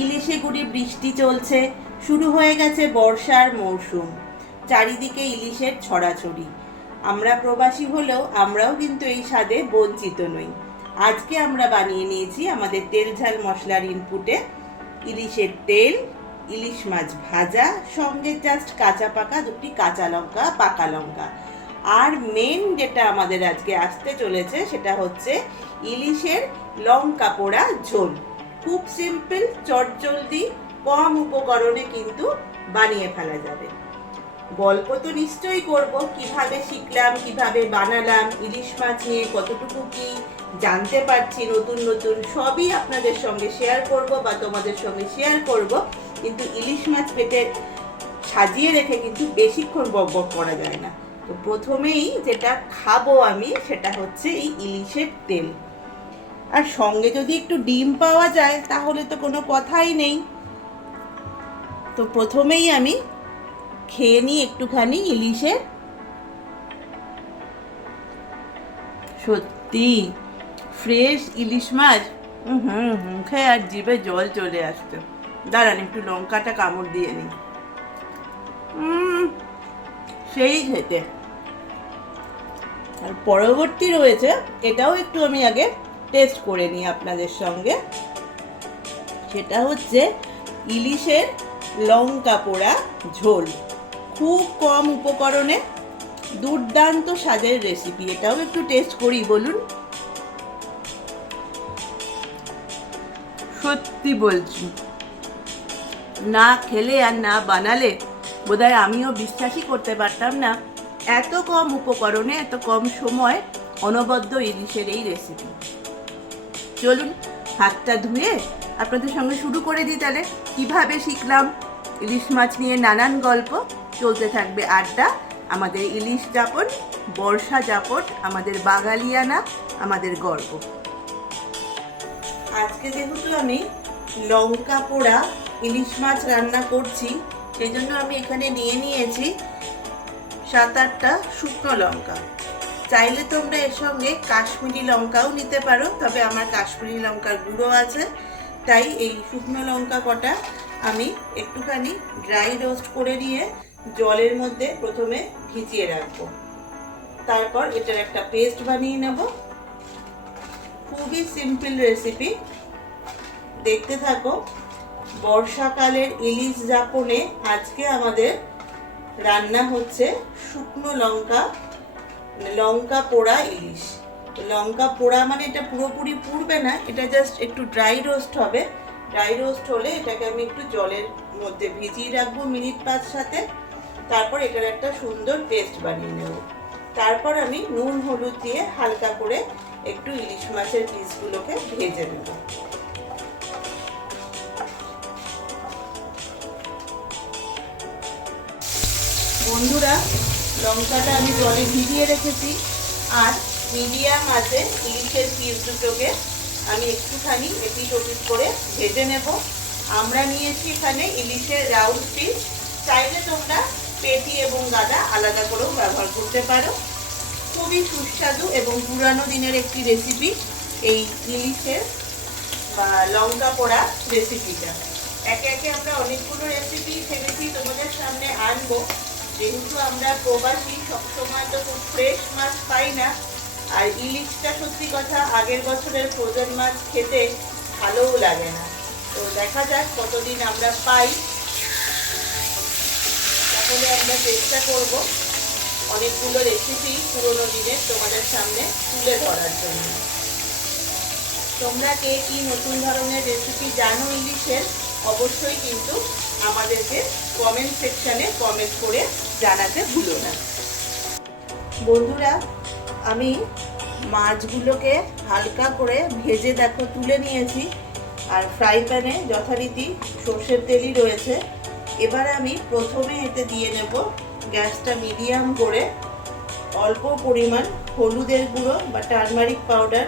ইলিশে গুড়ি বৃষ্টি চলছে, শুরু হয়ে গেছে বর্ষার মৌসুম, চারিদিকে ইলিশের ছড়াছড়ি। আমরা প্রবাসী হলেও আমরাও কিন্তু এই স্বাদে বঞ্চিত নই। আজকে আমরা বানিয়ে নিয়েছি আমাদের তেল ঝাল মশলার ইনপুটে ইলিশের তেল, ইলিশ মাছ ভাজা, সঙ্গে জাস্ট কাঁচা পাকা দুটি কাঁচা লঙ্কা, পাকা লঙ্কা। আর মেন যেটা আমাদের আজকে আসতে চলেছে সেটা হচ্ছে ইলিশের লঙ্কা পোড়া ঝোল। খুব সিম্পল, চটজলদি, কম উপকরণে কিন্তু বানিয়ে ফেলা যাবে। গল্প তো নিশ্চয়ই করব, কিভাবে শিখলাম, কিভাবে বানালাম, ইলিশ মাছ নিয়ে কতটুকু কি জানতে পারছি নতুন নতুন, সবই আপনাদের সঙ্গে শেয়ার করব বা তোমাদের সঙ্গে শেয়ার করব। কিন্তু ইলিশ মাছ পেটে সাজিয়ে রেখে কিন্তু বেশিক্ষণ বকবক করা যায় না। তো প্রথমেই যেটা খাবো আমি সেটা হচ্ছে এই ইলিশের তেল। আর সঙ্গে যদি একটু ডিম পাওয়া যায় তাহলে তো কোনো কথাই নেই। তো প্রথমেই আমি খেয়ে নিই একটুখানি ইলিশের। সত্যি ফ্রেশ ইলিশ মাছ, মুখে আর জিভে জল চলে আসছে। দাঁড়ান একটু লঙ্কাটা কামড় দিয়ে নিই। সেই খেতে। আর পরবর্তী রয়েছে, এটাও একটু আমি আগে টেস্ট করে নিই আপনাদের সঙ্গে। সেটা হচ্ছে ইলিশের লঙ্কা পোড়া ঝোল। খুব কম উপকরণে দুর্দান্ত স্বাদের রেসিপি। এটাও একটু টেস্ট করি, বলুন। সত্যি বলছি, না খেলে আর না বানালে বোধহয় আমিও বিশ্বাসই করতে পারতাম না এত কম উপকরণে এত কম সময় অনবদ্য ইলিশের এই রেসিপি। চলুন হাতটা ধুয়ে আপনাদের সঙ্গে শুরু করে দিই তাহলে। কিভাবে শিখলাম ইলিশ মাছ নিয়ে নানান গল্প, চলতে থাকবে আড্ডা। আমাদের ইলিশ যাপন, বর্ষা যাপন, আমাদের বাঙালিয়ানা, আমাদের গর্ব। আজকে যেহেতু আমি লঙ্কা পোড়া ইলিশ মাছ রান্না করছি, সেই জন্য আমি এখানে নিয়ে নিয়েছি 7-8টা শুকনো লঙ্কা। চাইলে তোমরা এর সঙ্গে কাশ্মীরি লঙ্কাও নিতে পারো, তবে আমার কাশ্মীরি লঙ্কার গুঁড়ো আছে, তাই এই শুকনো লঙ্কা কটা আমি একটুখানি ড্রাই রোস্ট করে নিয়ে জলের মধ্যে প্রথমে ভিজিয়ে রাখবো। তারপর এটার একটা পেস্ট বানিয়ে নেব। খুবই সিম্পল রেসিপি, দেখতে থাকো। বর্ষাকালের ইলিশ যাপনে আজকে আমাদের রান্না হচ্ছে শুকনো লঙ্কা পোড়া ইলিশ। লঙ্কা পোড়া মানে এটা পুরোপুরি পুড়বে না, এটা জাস্ট একটু ড্রাই রোস্ট হবে। ড্রাই রোস্ট হলে এটাকে আমি একটু জলের মধ্যে ভিজিয়ে রাখবো মিনিট 5-7। তারপর এটার একটা সুন্দর পেস্ট বানিয়ে নেব। তারপর আমি নুন হলুদ দিয়ে হালকা করে একটু ইলিশ মাছের পিসগুলোকে ভেজে নেব। বন্ধুরা, লঙ্কাটা আমি জলে ভিজিয়ে রেখেছি, আর মিডিয়াম আছে ইলিশের পিস দুটোকে আমি একটুখানি এপিট ওপিট করে ভেজে নেব। আমরা নিয়েছি এখানে ইলিশের রাউন্ড পিস, চাইলে তোমরা পেটি এবং গাদা আলাদা করেও ব্যবহার করতে পারো। খুবই সুস্বাদু এবং পুরানো দিনের একটি রেসিপি এই ইলিশের বা লঙ্কা পোড়া রেসিপিটা। একে একে আমরা অনেকগুলো রেসিপি ভেবেছি তোমাদের সামনে আনবো। যেহেতু আমরা প্রবাসী, সবসময় তো খুব ফ্রেশ মাছ পাই না, আর ইলিশটা সত্যি কথা আগের বছরের ফ্রোজেন মাছ খেতে ভালোও লাগে না। তো দেখা যাক কতদিন আমরা পাই, তাহলে আমরা চেষ্টা করব অনেকগুলো রেসিপি পুরোনো দিনের তোমাদের সামনে তুলে ধরার জন্য। তোমরা কে কি নতুন ধরনের রেসিপি জানো ইলিশের, অবশ্যই কিন্তু আমাদেরকে কমেন্ট সেকশানে কমেন্ট করে জানাতে ভুলো না। বন্ধুরা, আমি মাছগুলোকে হালকা করে ভেজে দেখো তুলে নিয়েছি, আর ফ্রাই প্যানে যথারীতি সর্ষের তেলই রয়েছে। এবার আমি প্রথমে এতে দিয়ে নেব, গ্যাসটা মিডিয়াম করে, অল্প পরিমাণ হলুদের গুঁড়ো বা টারমারিক পাউডার,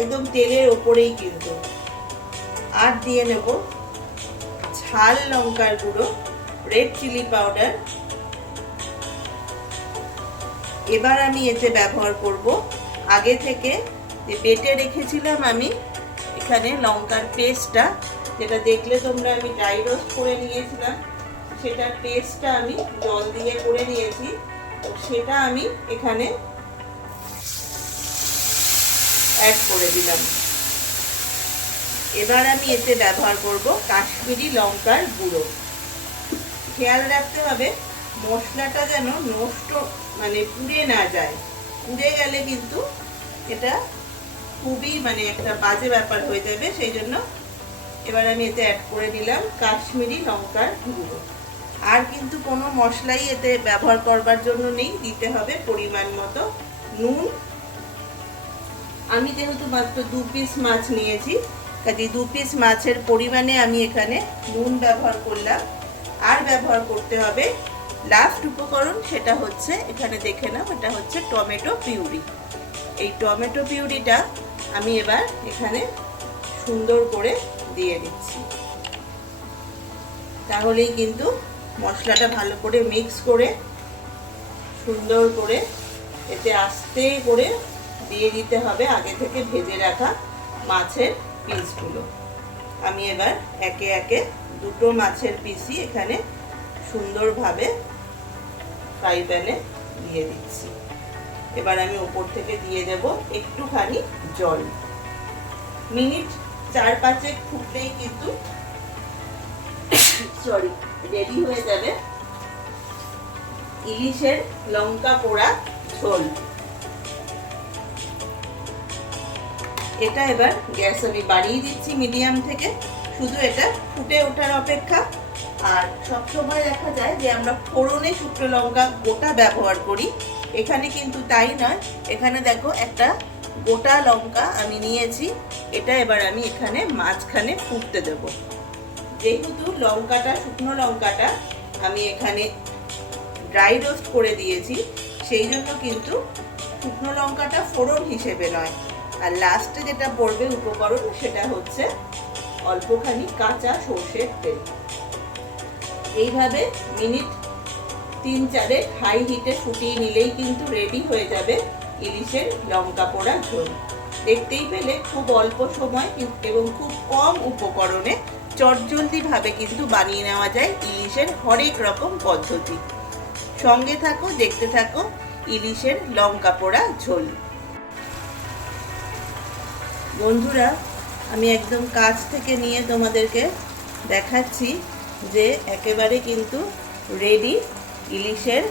একদম তেলের ওপরেই কিন্তু। আর দিয়ে নেব ঝাল লঙ্কার গুঁড়ো, রেড চিলি পাউডার। এবার আমি এতে ব্যবহার করব আগে থেকে যে বেটে রেখেছিলাম আমি এখানে লঙ্কার পেস্টটা, যেটা দেখলে তোমরা আমি ড্রাই রোস্ট করে নিয়েছিলাম, সেটার পেস্টটা আমি জল দিয়ে করে নিয়েছি। তো সেটা আমি এখানে অ্যাড করে দিলাম। এবার আমি এতে ব্যবহার করব কাশ্মীরি লঙ্কার গুঁড়ো। খেয়াল রাখতে হবে মশলাটা যেন নষ্ট পুড়ে না যায়। পুড়ে গেলে কিন্তু এটা খুবই একটা বাজে ব্যাপার হয়ে যাবে। সেই জন্য এবার আমি এতে অ্যাড করে নিলাম কাশ্মীরি লঙ্কার গুঁড়ো। আর কিন্তু কোনো মশলাই এতে ব্যবহার করবার জন্য নেই, দিতে হবে পরিমাণ মতো নুন। আমি যেহেতু মাত্র 2 পিস মাছ নিয়েছি, কাজে 2 পিস মাছের পরিমাণে আমি এখানে নুন ব্যবহার করলাম। আর ব্যবহার করতে হবে লাস্ট উপকরণ, সেটা হচ্ছে এখানে দেখে নাও, এটা হচ্ছে টমেটো পিউরি। এই টমেটো পিউরিটা আমি এবার এখানে সুন্দর করে দিয়ে দিচ্ছি। তাহলেই কিন্তু মশলাটা ভালো করে মিক্স করে সুন্দর করে এতে আস্তে করে দিয়ে দিতে হবে আগে থেকে ভেজে রাখা মাছের পিসগুলো। আমি এবার একে একে দুটো মাছের পিসই এখানে সুন্দরভাবে ফ্রাই প্যানে দিয়ে দিচ্ছি। এবার আমি উপর থেকে দিয়ে দেব একটুখানি জল। মিনিট 4-5 ফুটলেই কিন্তু রেডি হয়ে যাবে ইলিশের লঙ্কা পোড়া ঝোল। এটা এবার গ্যাস আমি বাড়িয়ে দিচ্ছি মিডিয়াম থেকে, শুধু এটা ফুটে ওঠার অপেক্ষা। আর সব সময় দেখা যায় যে আমরা ফোড়নে শুকনো লঙ্কা গোটা ব্যবহার করি, এখানে কিন্তু তাই নয়। এখানে দেখো একটা গোটা লঙ্কা আমি নিয়েছি, এটা এবার আমি এখানে মাঝখানে ফুটতে দেব। যেহেতু লঙ্কাটা শুকনো লঙ্কাটা আমি এখানে ড্রাই রোস্ট করে দিয়েছি, সেই জন্য কিন্তু শুকনো লঙ্কাটা ফোড়ন হিসেবে নয়। আর লাস্টে যেটা পড়বে উপকরণ, সেটা হচ্ছে অল্পখানি কাঁচা সর্ষের তেল। এইভাবে মিনিট 3-4 হাই হিটে ফুটিয়ে নিলেই কিন্তু রেডি হয়ে যাবে ইলিশের লঙ্কা পোড়া ঝোল। দেখতেই পেলে খুব অল্প সময় এবং খুব কম উপকরণে চটজলদি ভাবে কিন্তু বানিয়ে নেওয়া যায় ইলিশের হরেক রকম পদ্ধতি। সঙ্গে থাকো, দেখতে থাকো ইলিশের লঙ্কা পোড়া ঝোল। বন্ধুরা, আমি একদম কাছ থেকে নিয়ে তোমাদেরকে দেখাচ্ছি যে একেবারে কিন্তু রেডি ইলিশের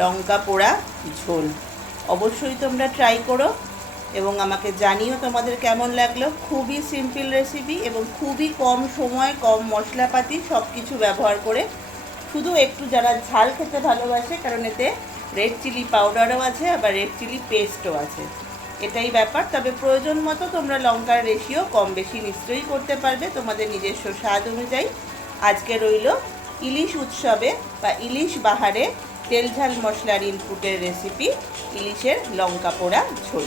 লঙ্কা পোড়া ঝোল। অবশ্যই তোমরা ট্রাই করো এবং আমাকে জানিও তোমাদের কেমন লাগলো। খুবই সিম্পল রেসিপি এবং খুবই কম সময়, কম মশলাপাতি সব কিছু ব্যবহার করে, শুধু একটু যারা ঝাল খেতে ভালোবাসে, কারণ এতে রেড চিলি পাউডারও আছে, আবার রেড চিলি পেস্টও আছে, এটাই ব্যাপার। তবে প্রয়োজন মতো তোমরা লঙ্কার রেশিও কম বেশি নিশ্চয়ই করতে পারবে তোমাদের নিজস্ব স্বাদ অনুযায়ী। আজকে রইল ইলিশ উৎসবে বা ইলিশ বাহারে তেল ঝাল মশলার ইনপুটের রেসিপি ইলিশের লঙ্কা পোড়া ঝোল।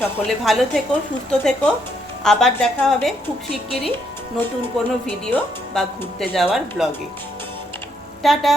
সকলে ভালো থেকো, সুস্থ থেকো। আবার দেখা হবে খুব শিগগিরই নতুন কোনো ভিডিও বা ঘুরতে যাওয়ার ব্লগে। টাটা।